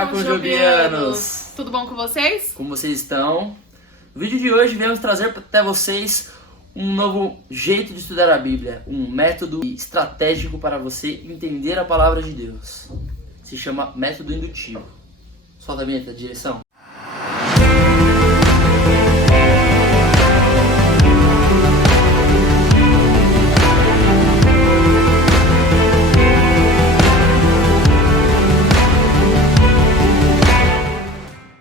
Fala com Jovianos! Tudo bom com vocês? Como vocês estão? No vídeo de hoje viemos trazer até vocês um novo jeito de estudar a Bíblia, um método estratégico para você entender a palavra de Deus. Se chama método indutivo. Solta a vinheta, direção.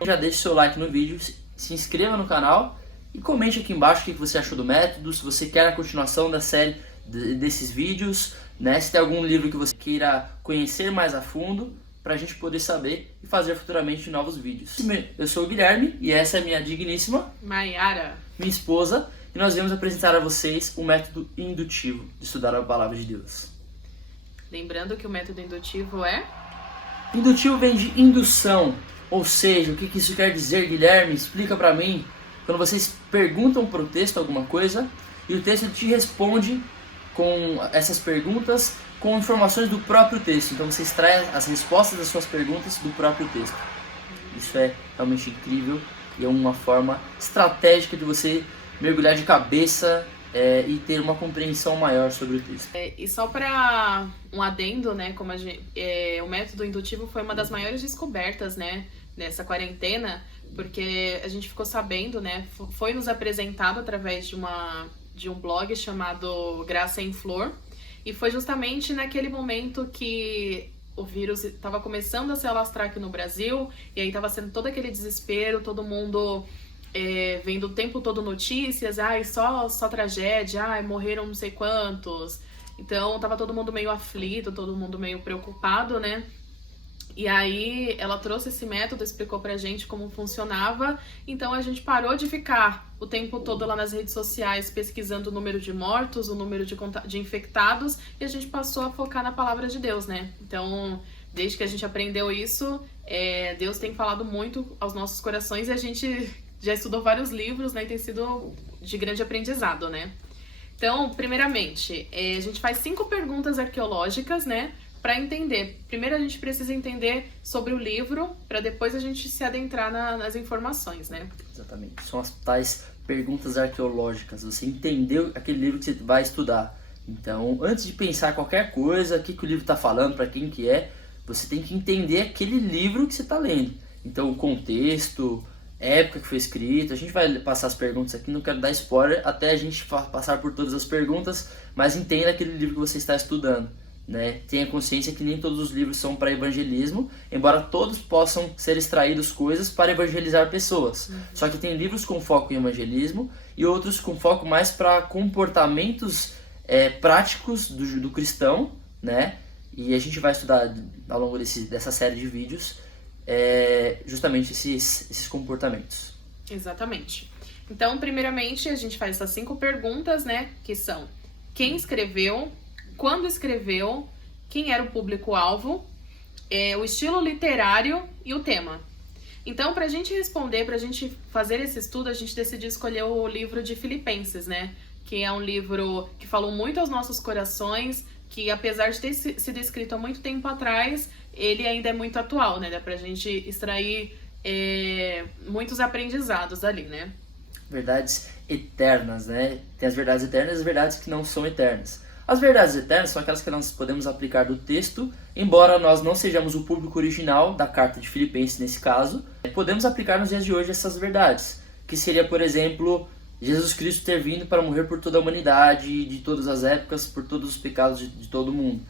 Já deixe seu like no vídeo, se inscreva no canal e comente aqui embaixo o que você achou do método, se você quer a continuação da série desses vídeos, né? Se tem algum livro que você queira conhecer mais a fundo, para a gente poder saber e fazer futuramente novos vídeos. Eu sou o Guilherme e essa é a minha digníssima Maiara, minha esposa, e nós vamos apresentar a vocês o método indutivo de estudar a palavra de Deus. Lembrando que o método indutivo é... Indutivo vem de indução. Ou seja, o que isso quer dizer, Guilherme? Explica pra mim. Quando vocês perguntam pro texto alguma coisa e o texto te responde com essas perguntas com informações do próprio texto. Então você extrai as respostas das suas perguntas do próprio texto. Isso é realmente incrível e é uma forma estratégica de você mergulhar de cabeça e ter uma compreensão maior sobre o texto. E só para um adendo, né, como o método indutivo foi uma das maiores descobertas, né, nessa quarentena, porque a gente ficou sabendo, né, foi nos apresentado através de um blog chamado Graça em Flor, e foi justamente naquele momento que o vírus estava começando a se alastrar aqui no Brasil, e aí estava sendo todo aquele desespero, todo mundo vendo o tempo todo notícias, só tragédia, morreram não sei quantos. Então tava todo mundo meio aflito, todo mundo meio preocupado, né? E aí ela trouxe esse método, explicou pra gente como funcionava. Então a gente parou de ficar o tempo todo lá nas redes sociais pesquisando o número de mortos, o número de infectados, e a gente passou a focar na palavra de Deus, né? Então, desde que a gente aprendeu isso, Deus tem falado muito aos nossos corações e a gente já estudou vários livros, né? E tem sido de grande aprendizado, né? Então, primeiramente, a gente faz 5 perguntas arqueológicas, né? Para entender. Primeiro a gente precisa entender sobre o livro, para depois a gente se adentrar nas informações, né? Exatamente. São as tais perguntas arqueológicas. Você entendeu aquele livro que você vai estudar. Então, antes de pensar qualquer coisa, o que o livro está falando, para quem que é, você tem que entender aquele livro que você está lendo. Então, o contexto, época que foi escrito. A gente vai passar as perguntas aqui, não quero dar spoiler até a gente passar por todas as perguntas, mas entenda aquele livro que você está estudando, né? Tenha consciência que nem todos os livros são para evangelismo, embora todos possam ser extraídos coisas para evangelizar pessoas. Só que tem livros com foco em evangelismo e outros com foco mais para comportamentos práticos do cristão, né? E a gente vai estudar ao longo dessa série de vídeos justamente esses comportamentos. Exatamente. Então, primeiramente, a gente faz essas 5 perguntas, né? Que são: quem escreveu, quando escreveu, quem era o público-alvo, o estilo literário e o tema. Então, para a gente responder, para a gente fazer esse estudo, a gente decidiu escolher o livro de Filipenses, né? Que é um livro que falou muito aos nossos corações, que apesar de ter sido escrito há muito tempo atrás, ele ainda é muito atual, né? Dá pra gente extrair muitos aprendizados ali, né? Verdades eternas, né? Tem as verdades eternas e as verdades que não são eternas. As verdades eternas são aquelas que nós podemos aplicar do texto, embora nós não sejamos o público original da carta de Filipenses nesse caso, podemos aplicar nos dias de hoje essas verdades, que seria, por exemplo, Jesus Cristo ter vindo para morrer por toda a humanidade, de todas as épocas, por todos os pecados de todo mundo.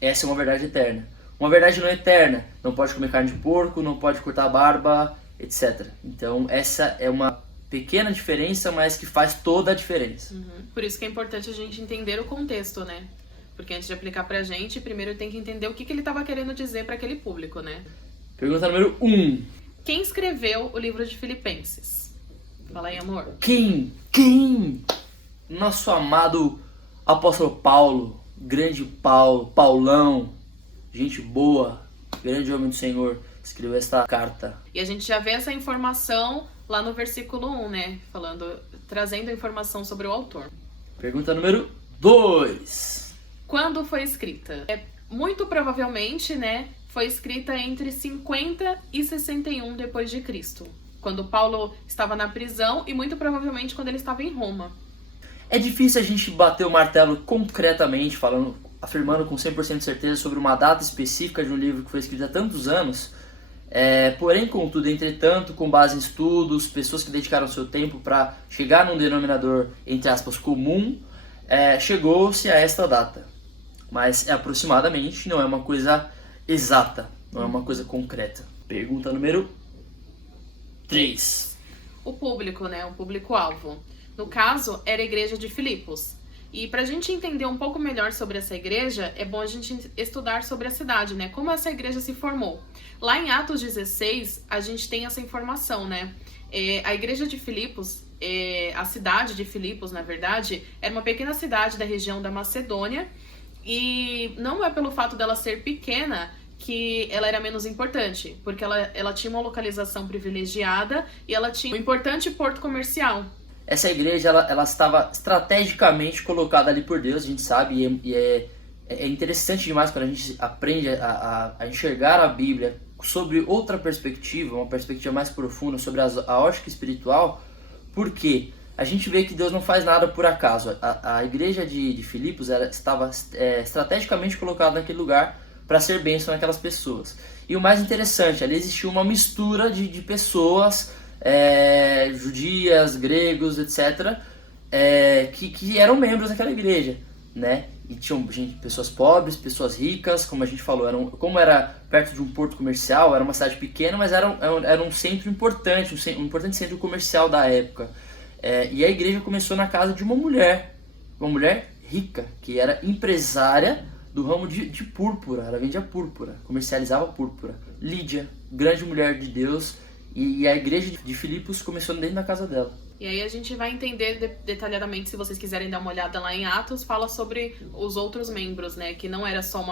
Essa é uma verdade eterna. Uma verdade não eterna: não pode comer carne de porco, não pode cortar a barba, etc. Então essa é uma pequena diferença, mas que faz toda a diferença. Por isso que é importante a gente entender o contexto, né? Porque antes de aplicar pra gente, primeiro tem que entender o que ele estava querendo dizer para aquele público, né? Pergunta número 1. Quem escreveu o livro de Filipenses? Fala aí, amor. Quem? Nosso amado apóstolo Paulo, grande Paulo, Paulão, gente boa, grande homem do Senhor, escreveu esta carta. E a gente já vê essa informação lá no versículo 1, né? Trazendo a informação sobre o autor. Pergunta número 2. Quando foi escrita? Muito provavelmente, né, foi escrita entre 50 e 61 depois de Cristo, quando Paulo estava na prisão e muito provavelmente quando ele estava em Roma. É difícil a gente bater o martelo concretamente, afirmando com 100% de certeza sobre uma data específica de um livro que foi escrito há tantos anos. Porém, contudo, entretanto, com base em estudos, pessoas que dedicaram seu tempo para chegar num denominador, entre aspas, comum, chegou-se a esta data. Mas aproximadamente, não é uma coisa exata, não é uma coisa concreta. Pergunta número 3. O público, né? O público-alvo. No caso, era a igreja de Filipos. E para a gente entender um pouco melhor sobre essa igreja, é bom a gente estudar sobre a cidade, né? Como essa igreja se formou. Lá em Atos 16, a gente tem essa informação, né? A igreja de Filipos, a cidade de Filipos, na verdade, era uma pequena cidade da região da Macedônia. E não é pelo fato dela ser pequena que ela era menos importante, porque ela tinha uma localização privilegiada e ela tinha um importante porto comercial. Essa igreja ela estava estrategicamente colocada ali por Deus, a gente sabe, e é interessante demais quando a gente aprende a enxergar a Bíblia sobre outra perspectiva, uma perspectiva mais profunda sobre a ótica espiritual, porque a gente vê que Deus não faz nada por acaso. A igreja de Filipos estava estrategicamente colocada naquele lugar para ser bênção naquelas pessoas. E o mais interessante, ali existiu uma mistura de pessoas, judias, gregos, etc., que eram membros daquela igreja, né? E tinham pessoas pobres, pessoas ricas, como a gente falou, como era perto de um porto comercial, era uma cidade pequena, mas era um centro importante, um importante centro comercial da época. E a igreja começou na casa de uma mulher rica, que era empresária do ramo de púrpura. Ela vendia púrpura, comercializava púrpura. Lídia, grande mulher de Deus, e a igreja de Filipos começou dentro da casa dela. E aí a gente vai entender detalhadamente, se vocês quiserem dar uma olhada lá em Atos, fala sobre os outros membros, né? Que não era só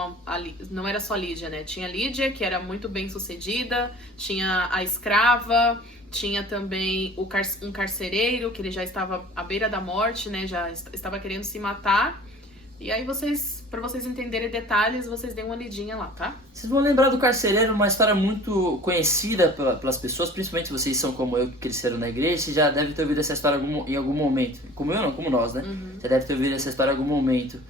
Lídia, né? Tinha Lídia, que era muito bem sucedida, tinha a escrava, tinha também um carcereiro, que ele já estava à beira da morte, né? Já estava querendo se matar. E aí para vocês entenderem detalhes, vocês deem uma lidinha lá, tá? Vocês vão lembrar do carcereiro, uma história muito conhecida pelas pessoas, principalmente se vocês são como eu, que cresceram na igreja, você já deve ter ouvido essa história em algum momento. Como eu não, como nós, né? Você deve ter ouvido essa história em algum momento.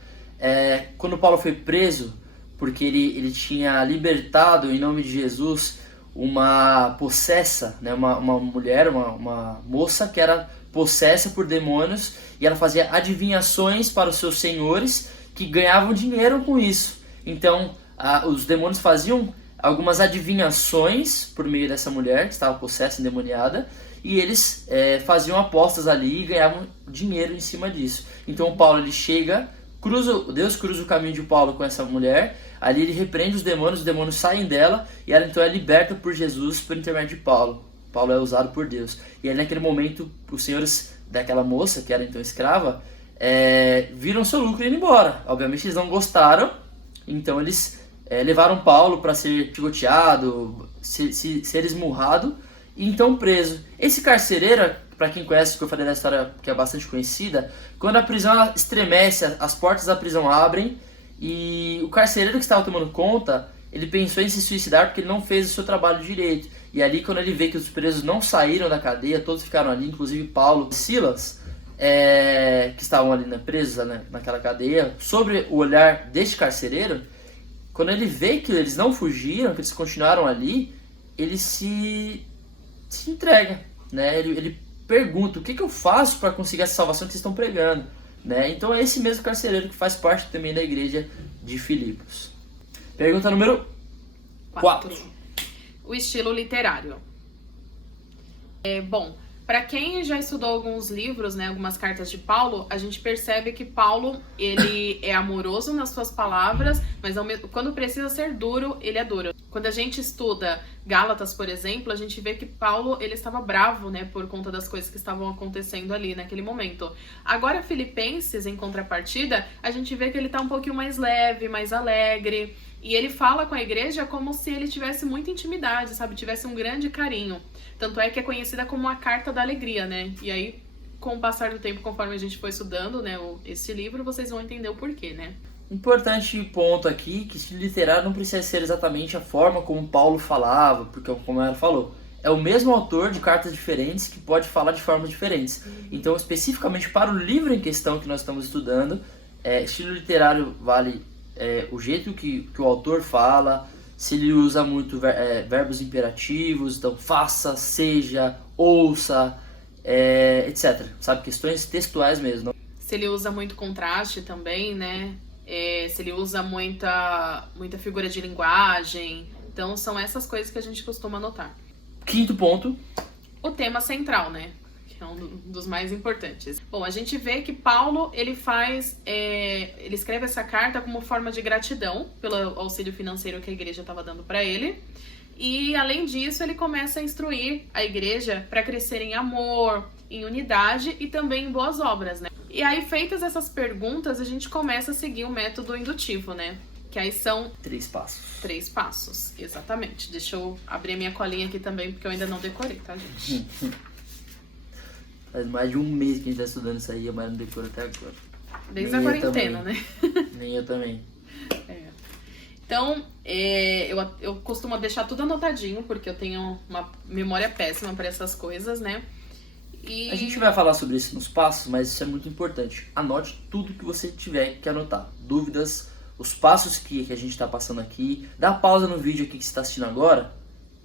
Quando Paulo foi preso, porque ele tinha libertado, em nome de Jesus, uma possessa, né? Uma mulher, uma moça que era possessa por demônios, e ela fazia adivinhações para os seus senhores, que ganhavam dinheiro com isso. Então, os demônios faziam algumas adivinhações por meio dessa mulher, que estava possessa, endemoniada, e eles faziam apostas ali e ganhavam dinheiro em cima disso. Então, Paulo ele chega, Deus cruza o caminho de Paulo com essa mulher, ali ele repreende os demônios saem dela, e ela então é liberta por Jesus por intermédio de Paulo. Paulo é usado por Deus. E aí naquele momento, os senhores daquela moça, que era então escrava, viram seu lucro e indo embora. Obviamente eles não gostaram, então eles levaram Paulo para ser chicoteado, ser esmurrado, e então preso. Esse carcereiro, para quem conhece, que eu falei da história que é bastante conhecida, quando a prisão ela estremece, as portas da prisão abrem, e o carcereiro que estava tomando conta, ele pensou em se suicidar porque ele não fez o seu trabalho direito. E ali, quando ele vê que os presos não saíram da cadeia, todos ficaram ali, inclusive Paulo e Silas, que estavam ali presos naquela cadeia, sobre o olhar deste carcereiro, quando ele vê que eles não fugiram, que eles continuaram ali, ele se entrega, né? Ele pergunta, o que eu faço para conseguir essa salvação que vocês estão pregando? Né? Então é esse mesmo carcereiro que faz parte também da igreja de Filipos. Pergunta número 4. O estilo literário. Bom, para quem já estudou alguns livros, né, algumas cartas de Paulo, a gente percebe que Paulo ele é amoroso nas suas palavras, mas quando precisa ser duro, ele é duro. Quando a gente estuda Gálatas, por exemplo, a gente vê que Paulo ele estava bravo, né, por conta das coisas que estavam acontecendo ali naquele momento. Agora, Filipenses, em contrapartida, a gente vê que ele está um pouquinho mais leve, mais alegre. E ele fala com a igreja como se ele tivesse muita intimidade, sabe? Tivesse um grande carinho. Tanto é que é conhecida como a Carta da Alegria, né? E aí, com o passar do tempo, conforme a gente for estudando, né, esse livro, vocês vão entender o porquê, né? Importante ponto aqui, que estilo literário não precisa ser exatamente a forma como Paulo falava, porque como ela falou, é o mesmo autor de cartas diferentes que pode falar de formas diferentes. Então, especificamente para o livro em questão que nós estamos estudando, estilo literário vale o jeito que o autor fala, se ele usa muito verbos imperativos, então faça, seja, ouça, etc. Sabe, questões textuais mesmo. Se ele usa muito contraste também, né? Se ele usa muita figura de linguagem. Então, são essas coisas que a gente costuma anotar. Quinto ponto. O tema central, né? Que é um dos mais importantes. Bom, a gente vê que Paulo, ele escreve essa carta como forma de gratidão pelo auxílio financeiro que a igreja estava dando para ele. E, além disso, ele começa a instruir a igreja para crescer em amor, em unidade e também em boas obras, né? E aí, feitas essas perguntas, a gente começa a seguir o método indutivo, né? Que aí são 3 passos. 3 passos, exatamente. Deixa eu abrir a minha colinha aqui também, porque eu ainda não decorei, tá, gente? Faz mais de um mês que a gente tá estudando isso aí, mas não decoro até agora. Desde a quarentena, né? Nem eu também. Então, eu costumo deixar tudo anotadinho, porque eu tenho uma memória péssima para essas coisas, né? A gente vai falar sobre isso nos passos, mas isso é muito importante. Anote tudo que você tiver que anotar. Dúvidas, os passos que a gente está passando aqui. Dá pausa no vídeo aqui que você está assistindo agora.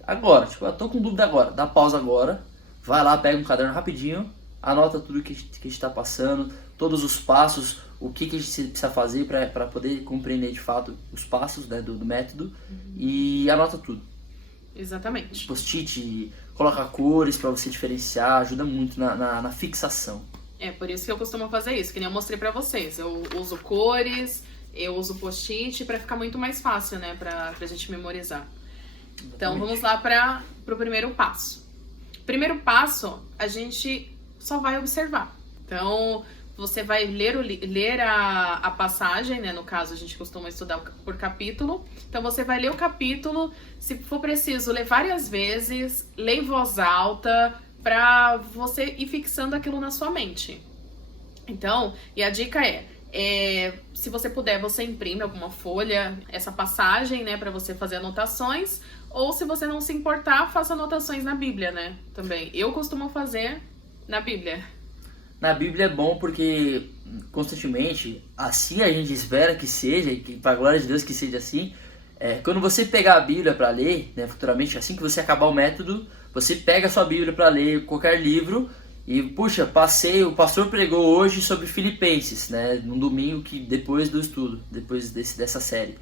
Agora, tipo, eu tô com dúvida agora. Dá pausa agora. Vai lá, pega um caderno rapidinho. Anota tudo que a gente está passando. Todos os passos. O que a gente precisa fazer para poder compreender de fato os passos, né, do método. E anota tudo. Exatamente. Post-it, coloca cores para você diferenciar. Ajuda muito na fixação. Por isso que eu costumo fazer isso, que nem eu mostrei pra vocês. Eu uso cores, eu uso post-it pra ficar muito mais fácil, né, pra gente memorizar. Então, vamos lá pro primeiro passo. Primeiro passo, a gente só vai observar. Então, você vai ler a passagem, né, no caso a gente costuma estudar por capítulo. Então, você vai ler o capítulo, se for preciso, ler várias vezes, ler em voz alta, pra você ir fixando aquilo na sua mente. Então, e a dica se você puder, você imprime alguma folha, essa passagem, né, pra você fazer anotações, ou se você não se importar, faça anotações na Bíblia, né, também. Eu costumo fazer na Bíblia. Na Bíblia é bom porque, constantemente, assim a gente espera que seja, e que, pra glória de Deus que seja assim, quando você pegar a Bíblia para ler, né, futuramente, assim que você acabar o método, você pega a sua Bíblia para ler qualquer livro e, puxa, o pastor pregou hoje sobre Filipenses, né, num domingo depois do estudo, depois dessa série.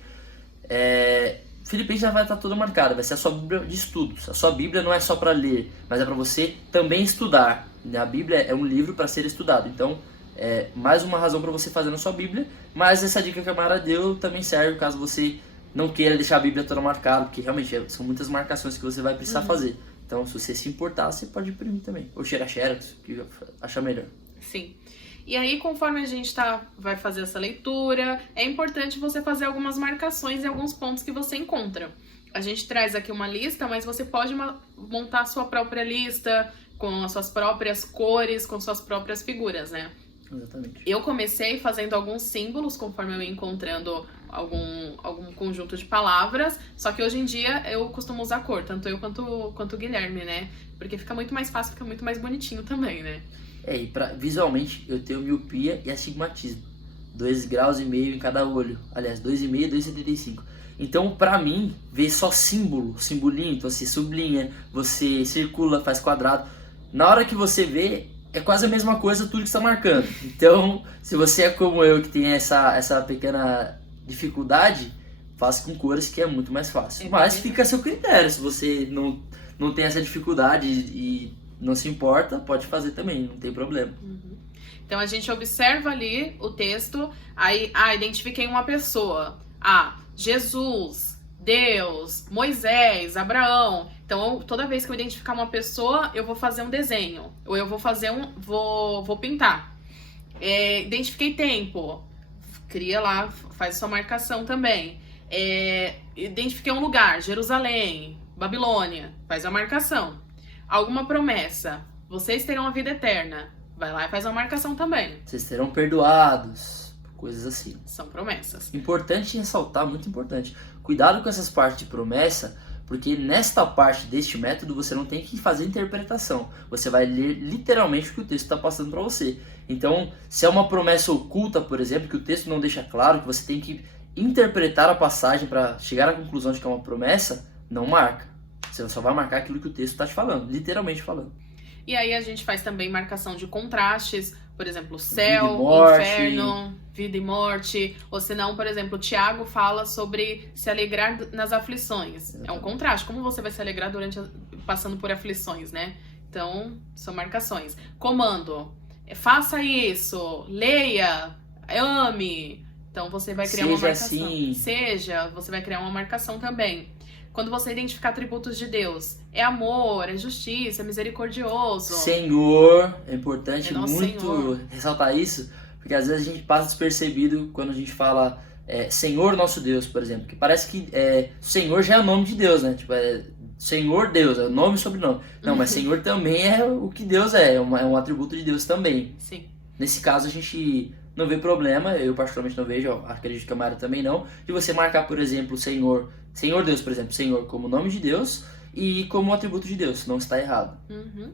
Filipenses já vai estar toda marcada, vai ser a sua Bíblia de estudos. A sua Bíblia não é só para ler, mas é para você também estudar. A Bíblia é um livro para ser estudado, então mais uma razão para você fazer na sua Bíblia, mas essa dica que a Mara deu também serve caso você não queira deixar a Bíblia toda marcada, porque realmente são muitas marcações que você vai precisar fazer. Então, se você se importar, você pode imprimir também. Ou xerox, que achar melhor. Sim. E aí, conforme a gente vai fazer essa leitura, é importante você fazer algumas marcações e alguns pontos que você encontra. A gente traz aqui uma lista, mas você pode montar a sua própria lista, com as suas próprias cores, com suas próprias figuras, né? Exatamente. Eu comecei fazendo alguns símbolos, conforme eu ia encontrando algum conjunto de palavras, só que hoje em dia eu costumo usar cor, tanto eu quanto o Guilherme, né? Porque fica muito mais fácil, fica muito mais bonitinho também, né? E visualmente eu tenho miopia e astigmatismo. 2,5 graus em cada olho. Aliás, 2,5 e 2,75. Então, pra mim, ver só simbolinho, então você sublinha, você circula, faz quadrado. Na hora que você vê, é quase a mesma coisa tudo que está marcando. Então, se você é como eu, que tem essa pequena dificuldade, faça com cores que é muito mais fácil. Mas fica a seu critério. Se você não tem essa dificuldade e não se importa, pode fazer também, não tem problema. Então, a gente observa ali o texto, aí, identifiquei uma pessoa. Jesus, Deus, Moisés, Abraão. Então, toda vez que eu identificar uma pessoa, eu vou fazer um desenho. Ou eu vou fazer vou pintar. Identifiquei tempo. Cria lá, faz a sua marcação também. Identifiquei um lugar, Jerusalém, Babilônia. Faz a marcação. Alguma promessa. Vocês terão a vida eterna. Vai lá e faz uma marcação também. Vocês serão perdoados. coisas assim. São promessas. Importante ressaltar, muito importante, cuidado com essas partes de promessa, porque nesta parte deste método você não tem que fazer interpretação, você vai ler literalmente o que o texto está passando para você. Então, se é uma promessa oculta, por exemplo, que o texto não deixa claro, que você tem que interpretar a passagem para chegar à conclusão de que é uma promessa, não marca. Você só vai marcar aquilo que o texto está te falando, literalmente falando. E aí a gente faz também marcação de contrastes, por exemplo, céu, Vida e morte. inferno, vida e morte. Ou senão, por exemplo, Tiago fala sobre se alegrar nas aflições. Exatamente. É um contraste. Como você vai se alegrar passando por aflições, né? Então, são marcações. Comando. Faça isso. Leia. Ame. Então, você vai criar uma marcação. Assim. Seja. Você vai criar uma marcação também. Quando você identificar atributos de Deus, é amor, é justiça, é misericordioso. Senhor, é importante nosso muito Senhor. ressaltar isso, porque às vezes a gente passa despercebido quando a gente fala Senhor nosso Deus, por exemplo, que parece que Senhor já é o nome de Deus, né? Tipo, Senhor Deus, é o nome e sobrenome. Não, mas Senhor também é o que Deus é um atributo de Deus também. Sim. Nesse caso a gente não vê problema, eu particularmente não vejo, acredito que a Mara também não, de você marcar, por exemplo, Senhor Deus, por exemplo, Senhor como nome de Deus e como atributo de Deus, não está errado. Uhum.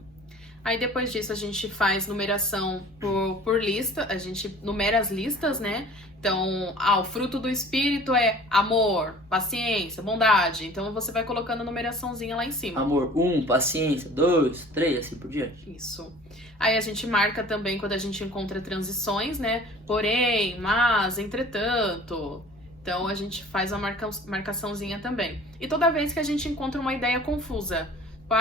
Aí depois disso a gente faz numeração por lista, a gente numera as listas, né? Então, o fruto do Espírito é amor, paciência, bondade. Então você vai colocando a numeraçãozinha lá em cima. Amor, 1, paciência, 2, 3, assim por diante. Isso. Aí a gente marca também quando a gente encontra transições, né? Porém, mas, entretanto. Então a gente faz uma marcaçãozinha também. E toda vez que a gente encontra uma ideia confusa,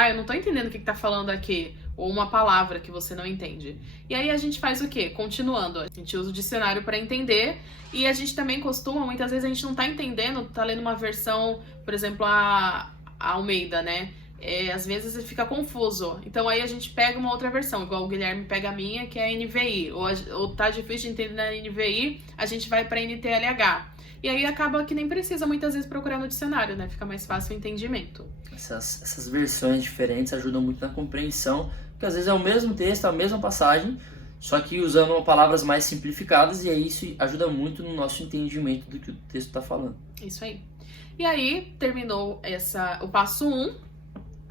eu não tô entendendo o que tá falando aqui, ou uma palavra que você não entende. E aí a gente faz o quê? Continuando. A gente usa o dicionário para entender, e a gente também costuma, muitas vezes a gente não tá entendendo, tá lendo uma versão, por exemplo, a Almeida, né? Às vezes fica confuso. Então aí a gente pega uma outra versão, igual o Guilherme pega a minha, que é a NVI. Ou tá difícil de entender na NVI, a gente vai pra NTLH. E aí acaba que nem precisa muitas vezes procurar no dicionário, né? Fica mais fácil o entendimento. Essas versões diferentes ajudam muito na compreensão, porque às vezes é o mesmo texto, a mesma passagem, só que usando palavras mais simplificadas, e aí isso ajuda muito no nosso entendimento do que o texto está falando. Isso aí. E aí, terminou o passo 1,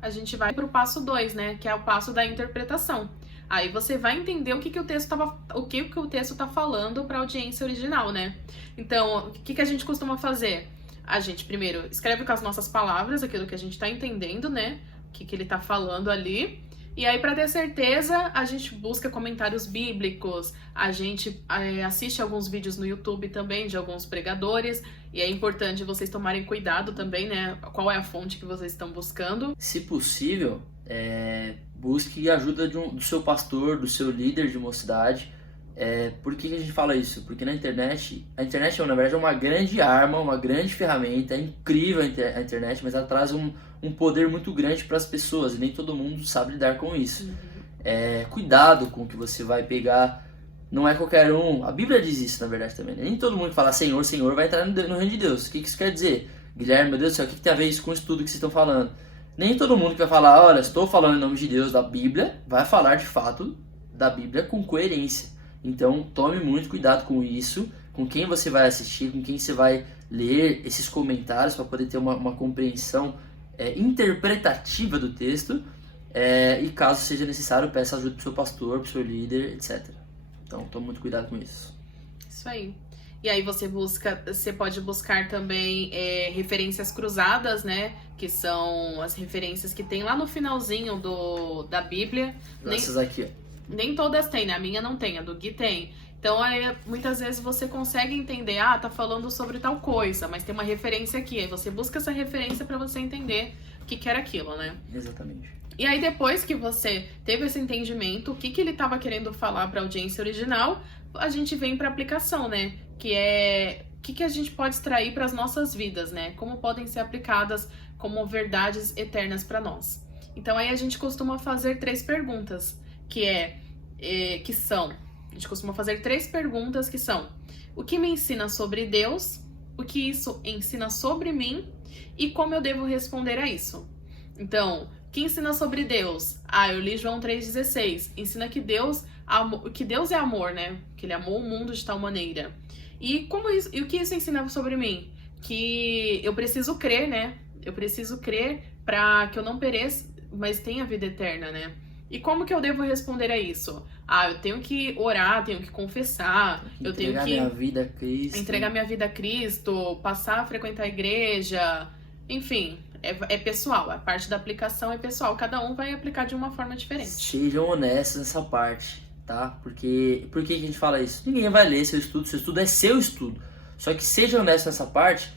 a gente vai pro passo 2, né? Que é o passo da interpretação. Aí você vai entender o que o texto tá falando para a audiência original, né? Então, o que a gente costuma fazer? A gente primeiro escreve com as nossas palavras aquilo que a gente tá entendendo, né? O que ele tá falando ali. E aí, para ter certeza, a gente busca comentários bíblicos, a gente assiste alguns vídeos no YouTube também de alguns pregadores, e é importante vocês tomarem cuidado também, né? Qual é a fonte que vocês estão buscando. Se possível, busque ajuda do seu pastor, do seu líder de mocidade. Por que a gente fala isso? Porque a internet, na verdade, é uma grande arma, uma grande ferramenta, é incrível a internet, mas ela traz um poder muito grande para as pessoas, e nem todo mundo sabe lidar com isso. Uhum. Cuidado com o que você vai pegar, não é qualquer um, a Bíblia diz isso, na verdade, também, né? Nem todo mundo que fala Senhor, Senhor vai entrar no reino de Deus. O que isso quer dizer? Guilherme, meu Deus do céu, o que tem a ver isso com o estudo que vocês estão falando? Nem todo mundo que vai falar, olha, estou falando em nome de Deus da Bíblia, vai falar de fato da Bíblia com coerência. Então tome muito cuidado com isso, com quem você vai assistir, com quem você vai ler esses comentários para poder ter uma compreensão interpretativa do texto, e caso seja necessário, peça ajuda para o seu pastor, para o seu líder, etc. Então tome muito cuidado com isso. Isso aí. E aí você pode buscar também referências cruzadas, né? Que são as referências que tem lá no finalzinho da Bíblia. Essas aqui, ó. Nem todas tem, né? A minha não tem, a do Gui tem. Então, muitas vezes você consegue entender, tá falando sobre tal coisa, mas tem uma referência aqui. Aí você busca essa referência para você entender o que era aquilo, né? Exatamente. E aí, depois que você teve esse entendimento, o que ele estava querendo falar para a audiência original, a gente vem para aplicação, né? Que é o que a gente pode extrair para as nossas vidas, né? Como podem ser aplicadas como verdades eternas para nós. Então, aí a gente costuma fazer 3 perguntas, que são... A gente costuma fazer 3 perguntas que são: o que me ensina sobre Deus? O que isso ensina sobre mim? E como eu devo responder a isso? Então, que ensina sobre Deus? Ah, eu li João 3,16. Ensina que Deus é amor, né? Que ele amou o mundo de tal maneira. E o que isso ensina sobre mim? Que eu preciso crer, né? Eu preciso crer para que eu não pereça, mas tenha vida eterna, né? E como que eu devo responder a isso? Ah, eu tenho que orar, tenho que confessar, eu tenho que entregar minha vida a Cristo. Entregar minha vida a Cristo, passar a frequentar a igreja, enfim, é pessoal, a parte da aplicação é pessoal, cada um vai aplicar de uma forma diferente. Sejam honestos nessa parte, tá? Porque por que a gente fala isso? Ninguém vai ler seu estudo é seu estudo. Só que seja honesto nessa parte,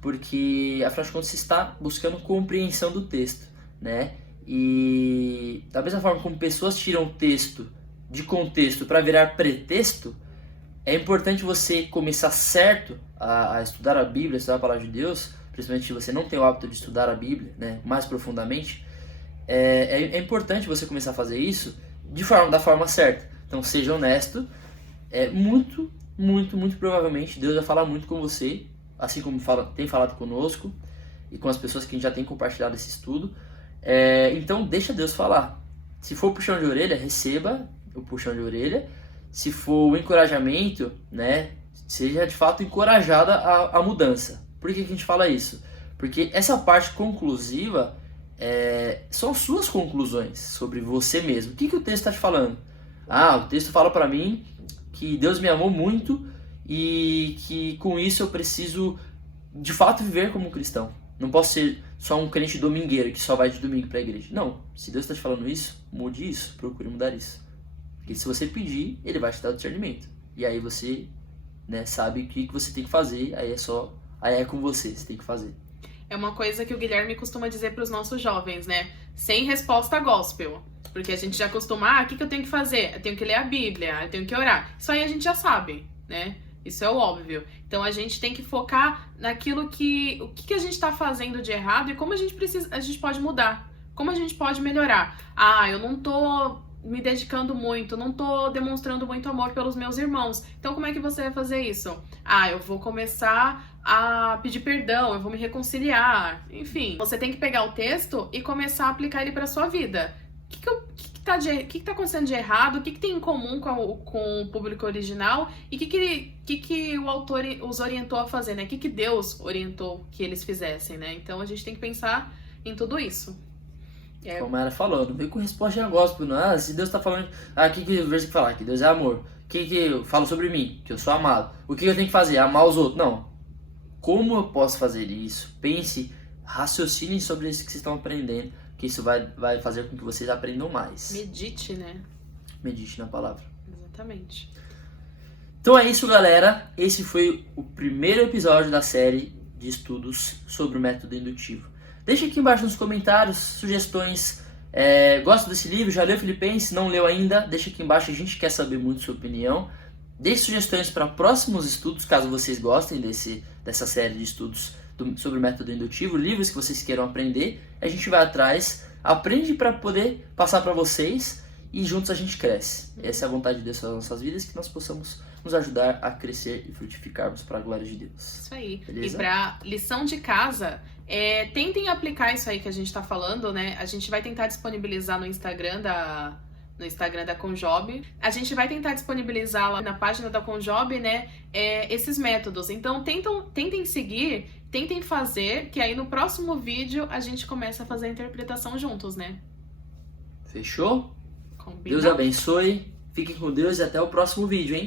porque afinal de contas você está buscando compreensão do texto, né? E da mesma forma como pessoas tiram o texto de contexto para virar pretexto, é importante você começar certo a estudar a Bíblia, a estudar a Palavra de Deus, principalmente se você não tem o hábito de estudar a Bíblia, né, mais profundamente. É importante você começar a fazer isso da forma certa. Então seja honesto, muito provavelmente Deus vai falar muito com você, assim como tem falado conosco e com as pessoas que a gente já tem compartilhado esse estudo. Então deixa Deus falar. Se for puxão de orelha, receba o puxão de orelha. Se for o encorajamento, né, seja de fato encorajada a mudança. Por que a gente fala isso? Porque essa parte conclusiva são suas conclusões sobre você mesmo. O que o texto está te falando? Ah, o texto fala para mim que Deus me amou muito e que com isso eu preciso de fato viver como um cristão. Não posso ser só um crente domingueiro que só vai de domingo para a igreja. Não, se Deus está te falando isso, mude isso, procure mudar isso. Porque se você pedir, Ele vai te dar o discernimento. E aí você, né, sabe o que você tem que fazer, aí é com você tem que fazer. É uma coisa que o Guilherme costuma dizer para os nossos jovens, né? Sem resposta gospel. Porque a gente já costuma, o que eu tenho que fazer? Eu tenho que ler a Bíblia, eu tenho que orar. Isso aí a gente já sabe, né? Isso é o óbvio. Então a gente tem que focar naquilo o que a gente está fazendo de errado e como a gente pode mudar. Como a gente pode melhorar. Ah, eu não tô me dedicando muito, não tô demonstrando muito amor pelos meus irmãos. Então como é que você vai fazer isso? Ah, eu vou começar a pedir perdão, eu vou me reconciliar. Enfim, você tem que pegar o texto e começar a aplicar ele para sua vida. O que tá acontecendo de errado? O que tem em comum com o público original? E o que o autor os orientou a fazer, né? O que Deus orientou que eles fizessem, né? Então a gente tem que pensar em tudo isso. Como ela falou, não vem com resposta de gospel, não. Ah, se Deus tá falando... o que o versículo fala? Que Deus é amor. O que fala sobre mim? Que eu sou amado. O que eu tenho que fazer? Amar os outros. Não. Como eu posso fazer isso? Pense, raciocinem sobre isso que vocês estão aprendendo, que isso vai fazer com que vocês aprendam mais. Medite, né? Medite na palavra. Exatamente. Então é isso, galera. Esse foi o primeiro episódio da série de estudos sobre o método indutivo. Deixa aqui embaixo nos comentários sugestões. Gosta desse livro? Já leu Filipenses? Não leu ainda? Deixa aqui embaixo, a gente quer saber muito sua opinião. Deixe sugestões para próximos estudos, caso vocês gostem dessa série de estudos sobre o método indutivo, livros que vocês queiram aprender. A gente vai atrás, aprende para poder passar para vocês e juntos a gente cresce. Essa é a vontade de Deus para as nossas vidas, que nós possamos nos ajudar a crescer e frutificarmos para a glória de Deus. Isso aí. Beleza? E para lição de casa, tentem aplicar isso aí que a gente está falando, né? A gente vai tentar disponibilizar no Instagram da Conjob. A gente vai tentar disponibilizar lá na página da Conjob, né, esses métodos. Então, tentem seguir, tentem fazer, que aí no próximo vídeo a gente começa a fazer a interpretação juntos, né? Fechou? Combina? Deus abençoe, fiquem com Deus e até o próximo vídeo, hein?